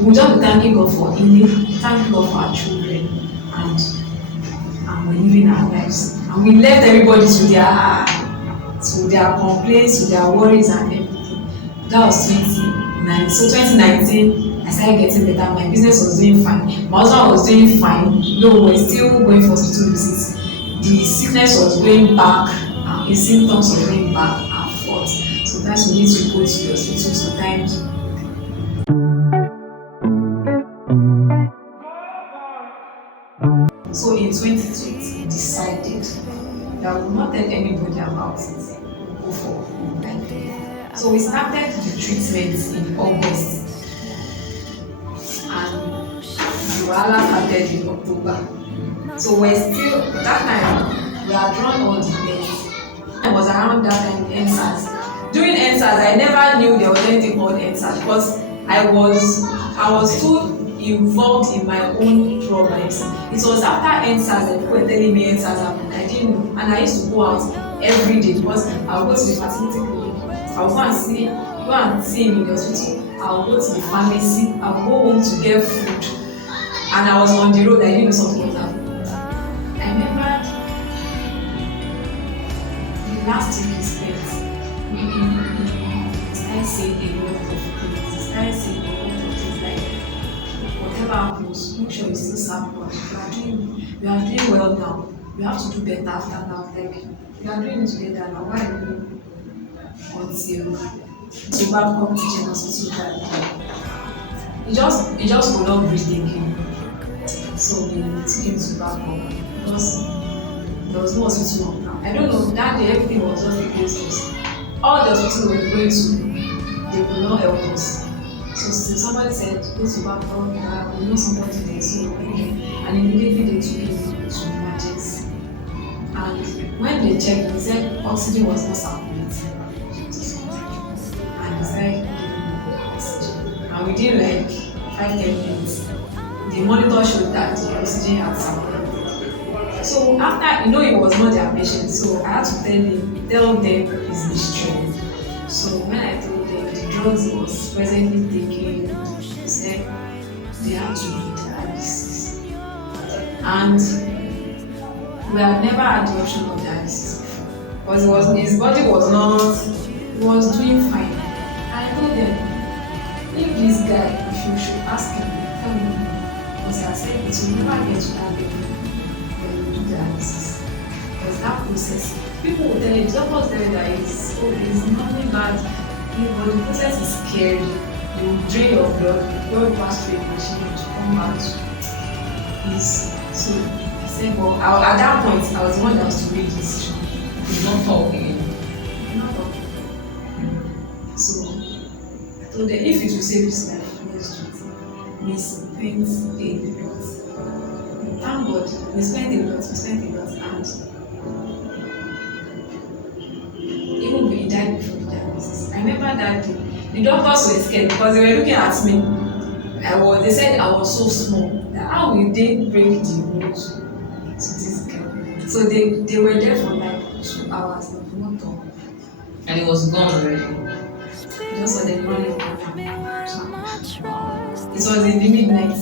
we'll just be thanking God for healing, thanking God for our children, and we're living our lives. And we left everybody to their complaints, to their worries and everything. That was 2019. So 2019, I started getting better. My business was doing fine. My husband was doing fine. Though we were still going for hospital visits. The sickness was going back, his symptoms were going back and forth. So that's when we need to go to the hospital sometimes. So in 2020, we decided that we will not tell anybody about it. Go for like, so we started the treatment in August, and the wahala started in October. So we're still that time we had drawn all the tests. It was around that time in NSAS. During NSAS, I never knew there was anything called NSAS because I was too involved in my own problems. It was after NSAS that people were telling me NSAS happened. I didn't know, and I used to go out every day because I would go to the fertility clinic. I would go and see him in the hospital. I would go to the pharmacy. I would go home to get food, and I was on the road. I didn't know something was happening. I remember the last week he spent. He started saying a lot of things. He started saying a lot of things like, whatever happens, make sure you still serve God. You are doing well now. You have to do better after now. Like, you are doing it together now. Why are you until to back up teaching hospital that he just could not breathe again. So we took him to back up because there was no hospital now. I don't know, that day everything was just against us. All the hospitals we were going to, they could not help us. So somebody said, go to back, we know somebody there, so okay. And immediately they took him to emergency. And when they checked, they said oxygen was not circulating. And they started giving him oxygen. And within like 5-10 minutes, the monitor showed that the oxygen had circulated. So after, he was not their patient, so I had to tell them his strength. So when I told them the drugs he was presently taking, they said they had to do dialysis. And we had never had the option of dialysis because his body was doing fine. And I told them, if this guy, if you should ask him, tell me, because I said it will never get to that level when you do dialysis. Because that process, people will tell you, doctors tell you that it's nothing bad, but the process is scary. You will drain your blood pass through a machine to come back to this. So I said, but at that point, I was the one that was to make the decision. He's not talking. Not talking. So I told them, if it will save his life, let's do it. We spent a lot. Thank God, we spent a lot, and even we died before the diagnosis. I remember that day, the doctors were scared because they were looking at me. They said I was so small. That how will they break the news to this girl? So they were there for like 2 hours, but not talk. And it was gone already. Just saw them running around. It was in the midnight.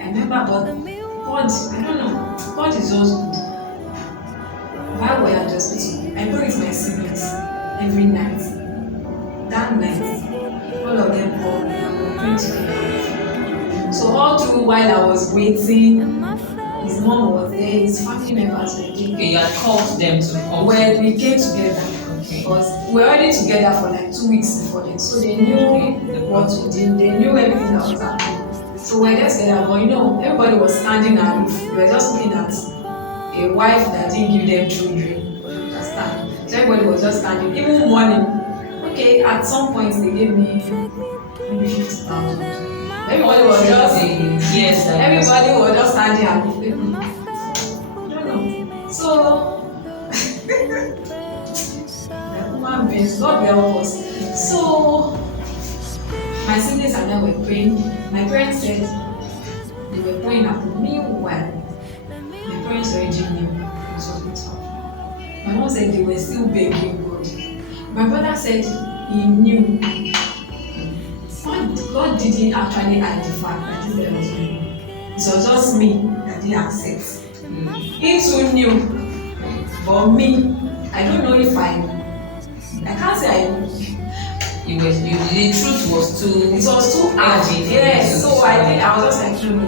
I remember, but God, I don't know. God is just good. While we were at the hospital, I pray with my siblings every night. That night, all of them called me and we were praying together. So all through while I was waiting, his mom was there, his family members were there. Okay, you had called them to come. Well, we came together. Okay. Because we were already together for like 2 weeks before then, so they knew what we did, they knew everything that was happening. So we were there together, but everybody was standing aloof. We were just looking at a wife that didn't give them children. Understand? So everybody was just standing, even morning. Okay, at some point they gave me maybe 50,000. Everybody was just everybody was just standing aloof. I don't know. So beings, God help us. So my siblings and I were praying. My parents said they were praying after me. Meanwhile, my parents already knew it was hospital. My mom said they were still begging God. My brother said he knew. One God didn't actually hide the fact that this girl was going on. It was just me that didn't accept. He too knew, but me, I don't know if I can't say I know. The truth was too. It was too hard. Yes, so I think I was just like, no,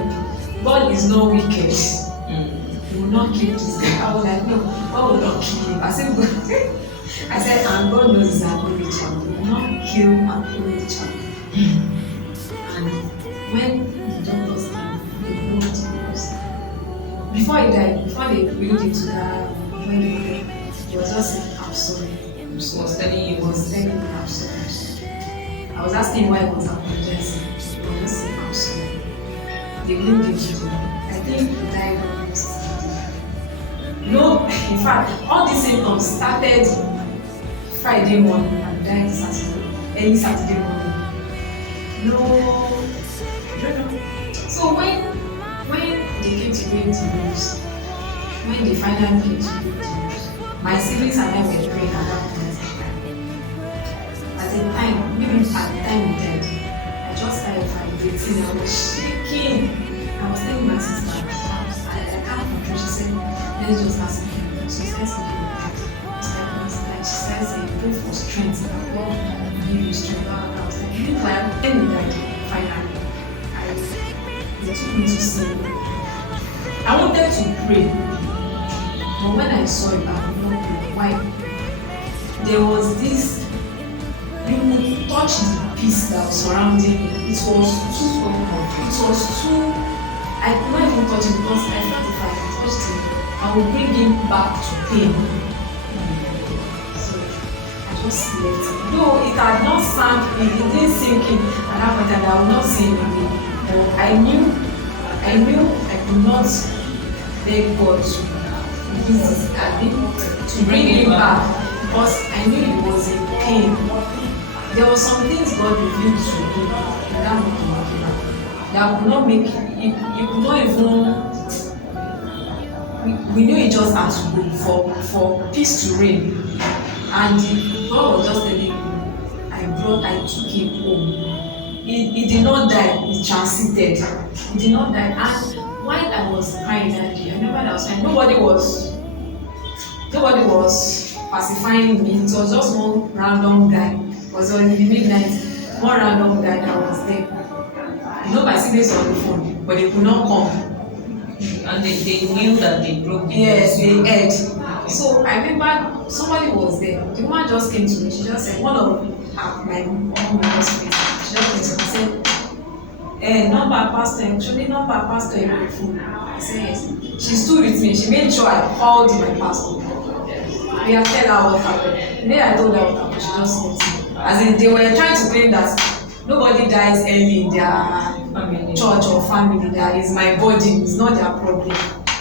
God is not wicked. He will not kill this guy. I was like, no, God will not kill him. I said, I said, and God knows he's an only child. He will not kill an only child. And when the doctors came, they blew the news. Before he died, before they wheeled him to that, when he was just saying, I'm sorry. He was telling you. He was telling me, I'm sorry. I was asking why he was apologizing. He was just saying, I'm sorry. They blew him to I think he died almost. No, in fact, all these symptoms started Friday morning and died Saturday, early Saturday morning. No, I don't know. So when they came to break the news, when they finally came to break the news, my siblings and I were praying at that point. At the time, maybe at the time we died, I just started vibrating. I was shaking. I was telling my sister, I can't control. She said, let's just ask him. She said something like that. She said, pray for strength. God give you strength. I was like, you know, when we died, finally, they took me to see. I wanted to pray, but when I saw it, I would not pray. Why? There was this, you could touch the peace that was surrounding me. It was too, I could not even touch it because I felt if I touched him, I would bring him back to pain. So I just left it. Though it had not sunk in, it didn't sink in at that point, and I would not see him again. But I knew I could not beg God to bring him back because I knew he was in pain. There were some things God revealed to me in that moment that could not make it could not even. We knew it just had to go for peace to reign, and God was just telling me, I took him home. He did not die, he transited. He did not die. And while I was crying that day, I remember that I was crying. Nobody was pacifying me. It was just one random guy. It was in the midnight. One random guy that was there. You know, my siblings were on the phone, but they could not come. And they knew that they broke the Yes, they heard. So I remember somebody was there. The woman just came to me. She just said, one of my best friends, she just came to me and said, number pastor, actually number pastor in my phone. I said yes. She stood with me. She made sure I called my pastor. We have tell her what happened. Then I told her what happened. She just left me. As in, they were trying to claim that nobody dies early in their church or family. That is my body. It's not their problem.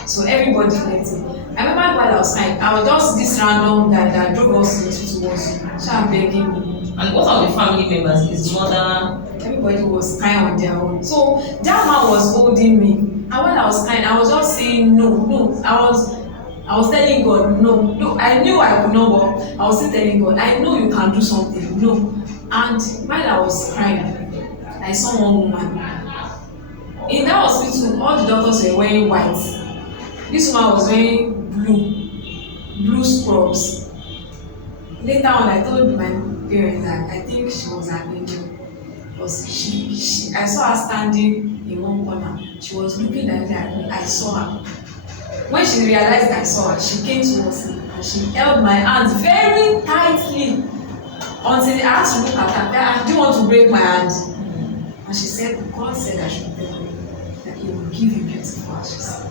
So everybody left me. I remember while I was crying, I was just this random guy that drove us to the hospital. She was begging me. And what are the family members? His mother? Everybody was crying on their own. So that man was holding me. And when I was crying, I was just saying no. I was telling God, no. I knew I could not, but I was still telling God, I know you can do something. No. And while I was crying, I saw one woman. In that hospital, all the doctors were wearing white. This woman was wearing blue scrubs. Later on, I told my parents that I think she was an angel. Because I saw her standing in one corner. She was looking directly at me. I saw her. When she realized I saw her, she came towards me and she held my hands very tightly until I had to look at her. Do you want to break my hand? And she said, God said I should tell you that He will give you beautiful ashes.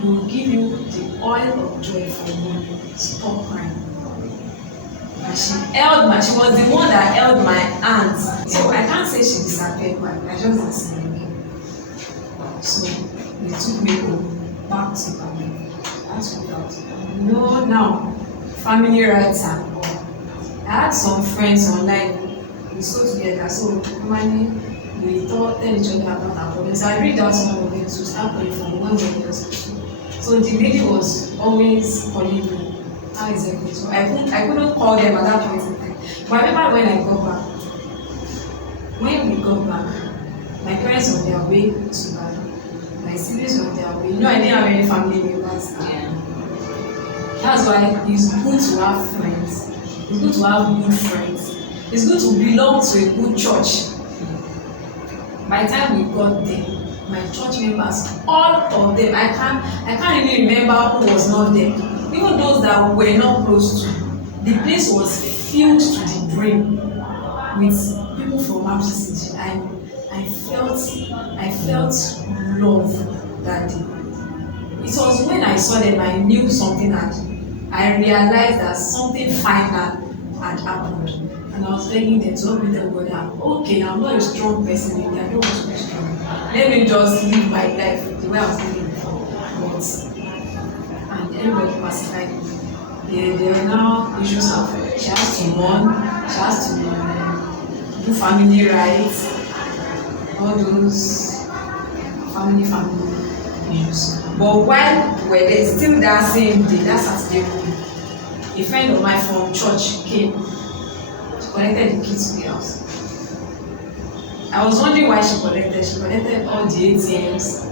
He will give you the oil of joy for you. Stop crying. And she was the one that held my hands. So I can't say she disappeared, but I just didn't see her again. So they took me home, back to family. That's what no, now, family rights and all. I had some friends online, we saw together, so normally we tell each other about our problems. I read out some of them to start praying for when we were in hospital. So the lady was always calling me. How is it? So I couldn't call them at that point in time. But I remember when I got back, When we got back, my parents were on their way to Ibadan. My siblings were on their way. I didn't have any family members. Yeah. That's why it's good to have friends. It's good to have good friends. It's good to belong to a good church. By the time we got there, my church members, all of them, I can't really remember who was not there. Even those that we were not close to, the place was filled to the brim with people from RCCG. I felt love that day. It was when I saw them I knew something had. I realized that something final had happened. And I was begging them to help me tell God that okay, I'm not a strong person in there. I don't want to be strong. Let me just live my life the way I was living before. And everybody pacified me. There are now issues of she has to mourn, she has to do family rights, all those family issues. But while we were there, still that same day, that Saturday morning, a friend of mine from church came. She collected the keys to the house. I was wondering why she collected all the ATMs.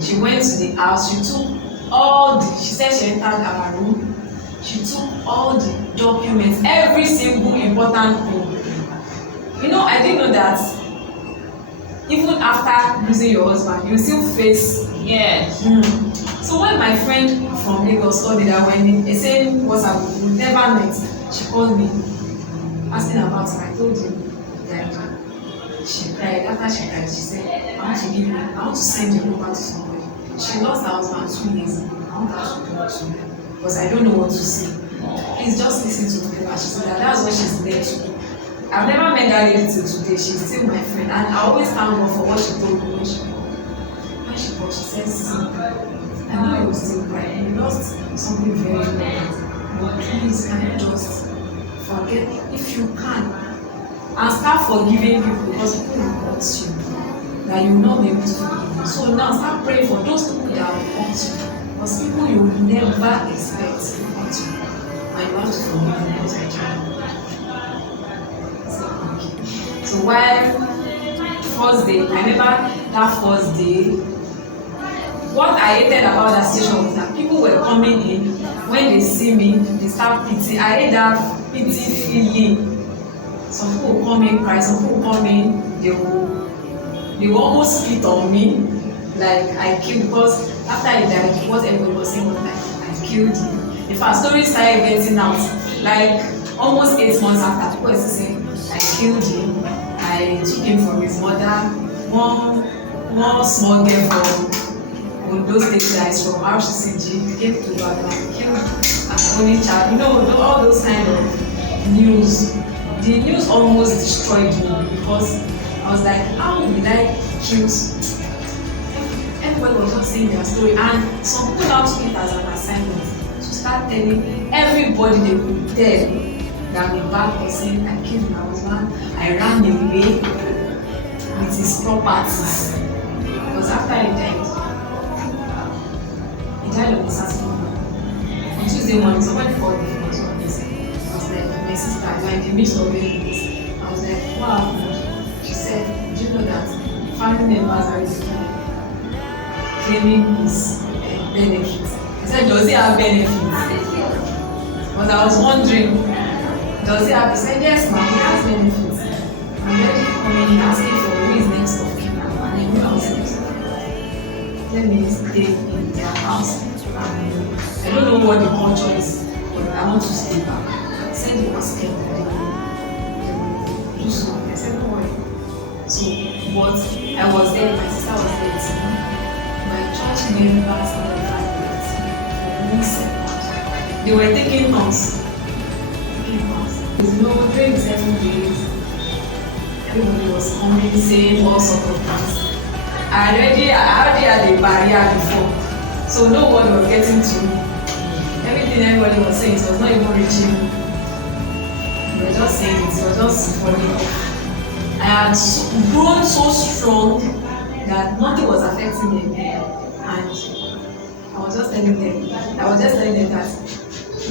She went to the house, she said she entered our room, she took all the documents, every single important thing. I didn't know that even after losing your husband, you still face. Yes. So when my friend from Lagos told me that when the same WhatsApp we never met, she called me asking about it. I told him that she cried. After she cried, she said, I want to send your number to somebody. She lost her husband 2 years ago. I want her to talk to me because I don't know what to say. Please just listen to me. And she said that's what she's there to do. I've never met that lady till today. She's still my friend, and I always thank God for what she told me when she called. When she called, she said, "See, I know you will still cry. You lost something very important, but please, can you just forget if you can, and start forgiving people because people will hurt you, that you will not be able to forgive. So now start praying for those people that will hurt you, because people you will never expect to hurt you, and you have to forgive them because I try." So while first day, I remember that first day, what I hated about that station was that people were coming in, when they see me, they start pity. I hate that pity feeling. Some people will come in cry, some people will come in, they will almost spit on me, like I killed, because after I died, what everybody was saying was like, I killed him. In fact, stories started getting out, like almost 8 months after, people were saying, I killed him. I took him from his mother, one small girl from those State guys from RCCG came to Ibadan, killed an only child. All those kind of news. The news almost destroyed me because I was like, how will I kill? Everybody was just saying their story, and some people now took it as an assignment to start telling everybody they could tell that the bad person, I killed my husband, I ran away with his properties. Because after he died on a Saturday morning. On Tuesday morning, somebody called me from his office. I was like, my sister, you are in the midst of this. I was like, what happened? She said, do you know that family members are claiming his benefits? I said, does he have benefits? Because I was wondering, does he have? He said, yes, ma'am, he has benefits. And then coming in asking for who is next of kin, and I knew I was next. Let me stay in their house. I don't know what the culture is, but I want to stay back. He said he was scared that they would do so. I said, no worry. So, but I was there, my sister was there with me. My church members and the family, they were taking turns. During the 7 days, everybody was coming, saying all sorts of things. I already had a barrier before, so no one was getting to me. Everything everybody was saying, it was not even reaching me. They were just saying it, was just falling off. I had grown so strong that nothing was affecting me again, and I was just telling them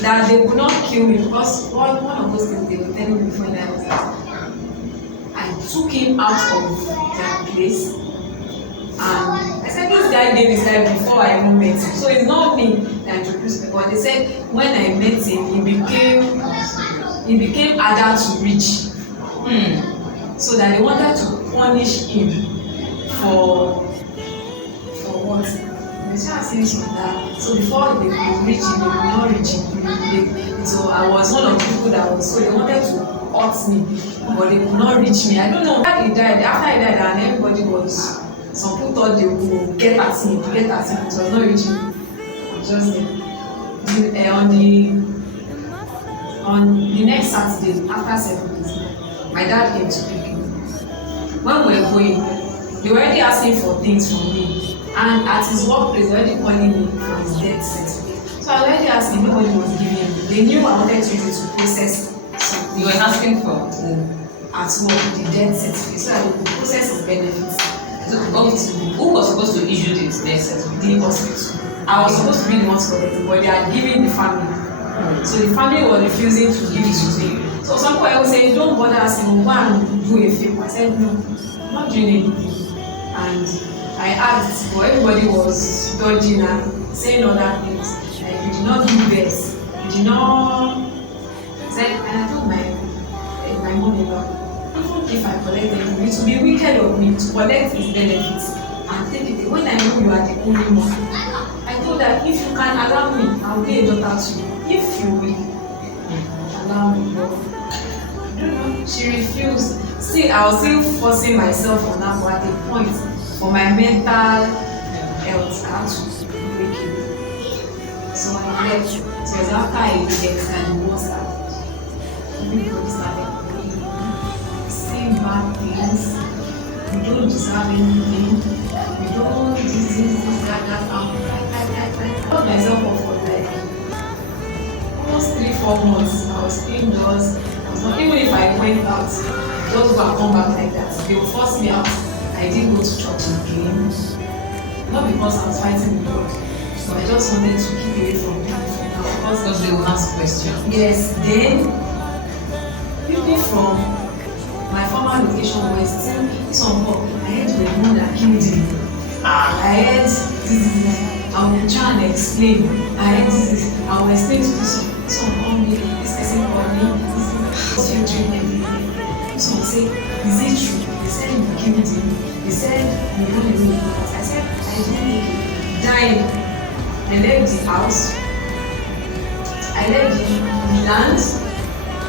that they could not kill me, because one of those things they were telling me before that was that I took him out of their place. And I said, this guy gave his life before I even met him. So it's not me that introduced him. But they said when I met him, he became harder to reach. So that they wanted to punish him for what? They started saying some that. So before they could reach him, they could not reach him. So I was one of the people that was, so they wanted to hurt me, but they could not reach me. I don't know why he died. After he died, and everybody was, some people thought they would get at him, so I was not reaching. I was just there. On the next Saturday, after 7 days, my dad came to pick me. When we were going, they were already asking for things from me, and at his workplace, they were already calling me for his death certificate. So I already asked him, nobody was giving me. They knew I wanted to use it to process something. You were asking for at work, the death certificate, so I would process his benefits. So, who was supposed to issue this death certificate? The hospital. I was supposed to be the one collecting, but they are giving the family. So the family was refusing to give it to me. So some people would say, don't bother asking, go and do a favor. I said, no, I'm not doing anything. And I asked, but everybody was dodging and saying other things. Like, you did not give birth. You did not. And I told my mom-in-law, even if I collect them, it would be wicked of me to collect his benefits and take it when I know you are the only one. I told her, if you can allow me, I will be a daughter to you. If you will allow me, but I don't know. She refused. See, I was still forcing myself on her, but at a point, for my mental health, I had to break it. So I left. It was after I left that the war started. Everybody started saying bad things. We don't deserve anything. We don't this, that. I got myself off for like almost 3-4 months. I was indoors. I was not, even if I went out, just go and come back like that. They would force me out. I didn't go to church again. Not because I was fighting with God, but I just wanted to keep away from people for now. Because they will ask questions. Yes, then people from my former location were still some up. I heard the one that killed him. I heard this. I will try and explain. I heard this. I will explain to this. Some call me. This person call me. This is filtering everything. Some say, is it true? They said you killed him. They said you don't even know that. I said I didn't. Died. I left the house. I left the land.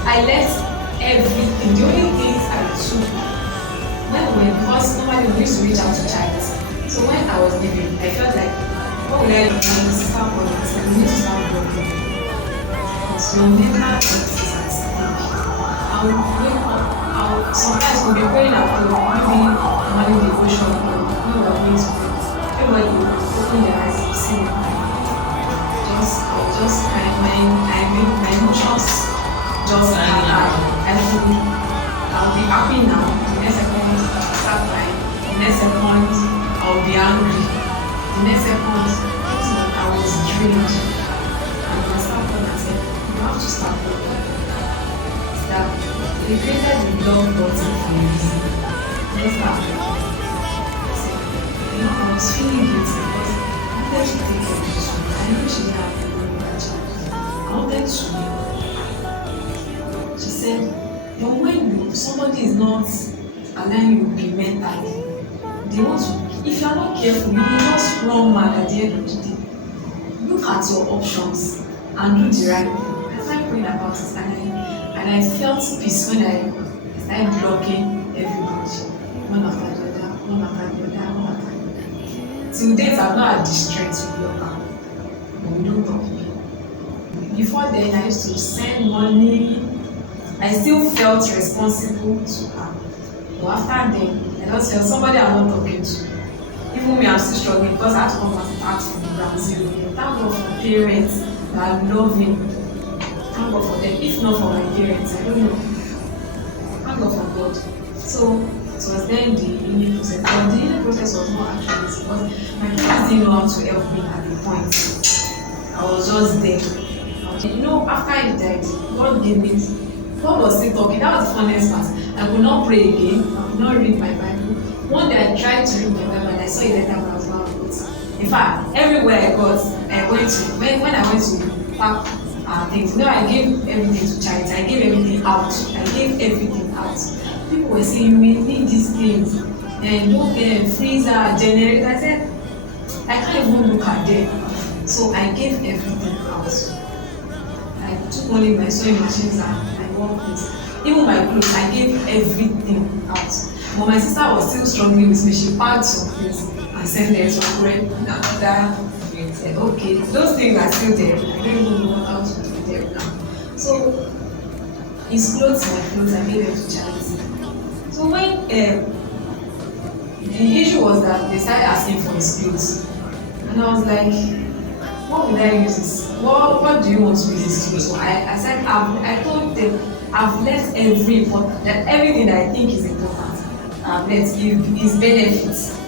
I left everything. The only things I took because normally we used to reach out to child. So when I was leaving, I felt like, what would I do? Start working. So we need to start working. So mental health is at stake. I would wake up. Sometimes we'll be praying at home, maybe morning devotion, or when we are going to bed. Everybody will open their eyes to see me. My emotions just like I'll be happy now. The next second, I'll start crying. The next second, I'll be angry. The next second, I was drained. And I started and I said, you have to start working. That they created the love button for me. Let's start working. I said, I was feeling guilty because I wanted to take care of this one. I knew she didn't have I wanted to. She said, but when somebody is not allowing you to be mentally, they want to, if you are not careful, you will just run mad at the end of the day. Look at your options and do the right thing. I started praying about it and I felt peace when I started blocking everybody. One after the other, one after the other, one after the other. Till date, I've not had the strength to block out. But we don't talk. Before then, I used to send money. I still felt responsible to her. But after then, I just felt somebody I'm not talking to. Even me, I'm still struggling because I had to come and start from ground zero. Thank God for parents that love me. Thank God for them. If not for my parents, I don't know. Thank God for God. So it was then the healing process. But the healing process was not actually because my parents didn't know how to help me at the point. I was just there. You know, after he died, God gave me. God was still talking. That was the funniest part. I could not pray again. could not read my Bible. One day I tried to read my Bible and I saw a letter but I was not able to. In fact, everywhere I went to, when I went to pack things, I gave everything to charity. I gave everything out. I gave everything out. People were saying, you will need these things. And don't get freezer, generator. I said, I can't even look at them. So I gave everything out. I took money in my sewing machines and my work with. Even my clothes, I gave everything out. But my sister was still struggling with me. She packed some things and sent them to friend. That said, okay, those things are still there. I don't even know how to do them now. So his clothes, my clothes, I gave them to charity. So when the issue was that they started asking for his clothes, and I was like, what would I use this? What do you want to use this to? So I said, I told them, I've left everything that I think is important. I've left his benefits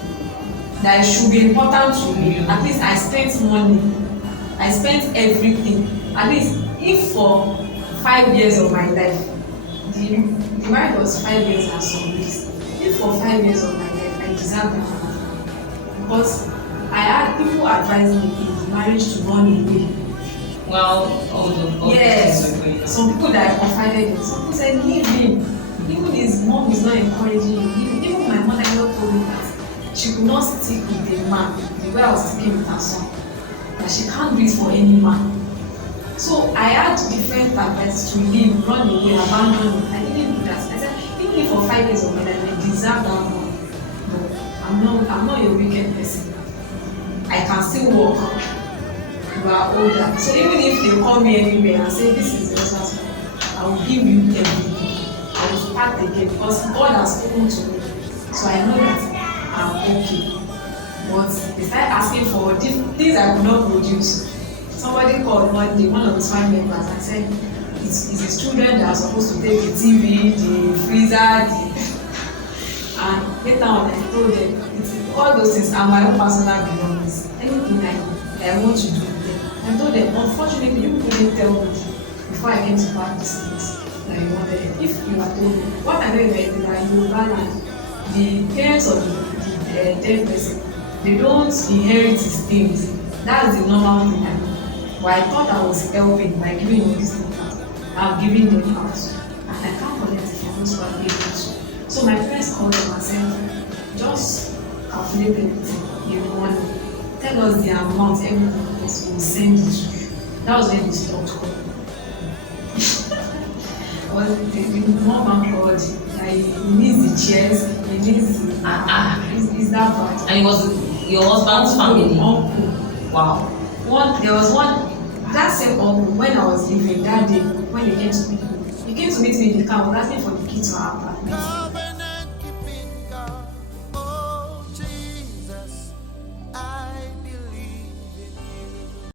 that should be important to me. At least I spent money. I spent everything. At least if for 5 years of my life, the marriage was 5 years and some weeks. If for 5 years of my life I deserve that, because I had people advise me in marriage to run away. Well, yes, some people that I confided in, some people said leave him. Even his mom is not encouraging him. Even my mother-in-law told me that she could not stick with the man the way I was sticking with her son. That she can't do it for any man. So I had different advice to leave, run away, abandon him. I didn't do that. I said, even if for 5 years of my life I deserve that one. No, I'm not a wicked person. I can still walk. You are older. So even if they call me anywhere and say this is your husband, I will give you everything. I will start again because God has spoken to me. So I know that I'm okay. But they started asking for things I could not produce. Somebody called one day, one of his family members, and said it's his children that are supposed to take the TV, the freezer, and later on I told them all those things are my own personal belongings. Anything I want to do with them. I told them, unfortunately, you couldn't tell me before I came to pack these things that you wanted. If you had told me, what I know is that you balance the parents of the dead person, they don't inherit these things. That's the normal thing I know. But I thought I was helping by giving all these things out. I'm giving them out. And I can't collect it from those who are able to. So my parents called them and said, just calculate everything you want. Tell us the amount everything costs, we'll send it to you. That was when we stopped calling. The mom called, he needs the chairs, he needs the is that bad? And it was your husband's family? Uncle. Wow. There was one, that same uncle, when I was leaving that day, when he came to meet me in the car, was asking for the key to our apartment.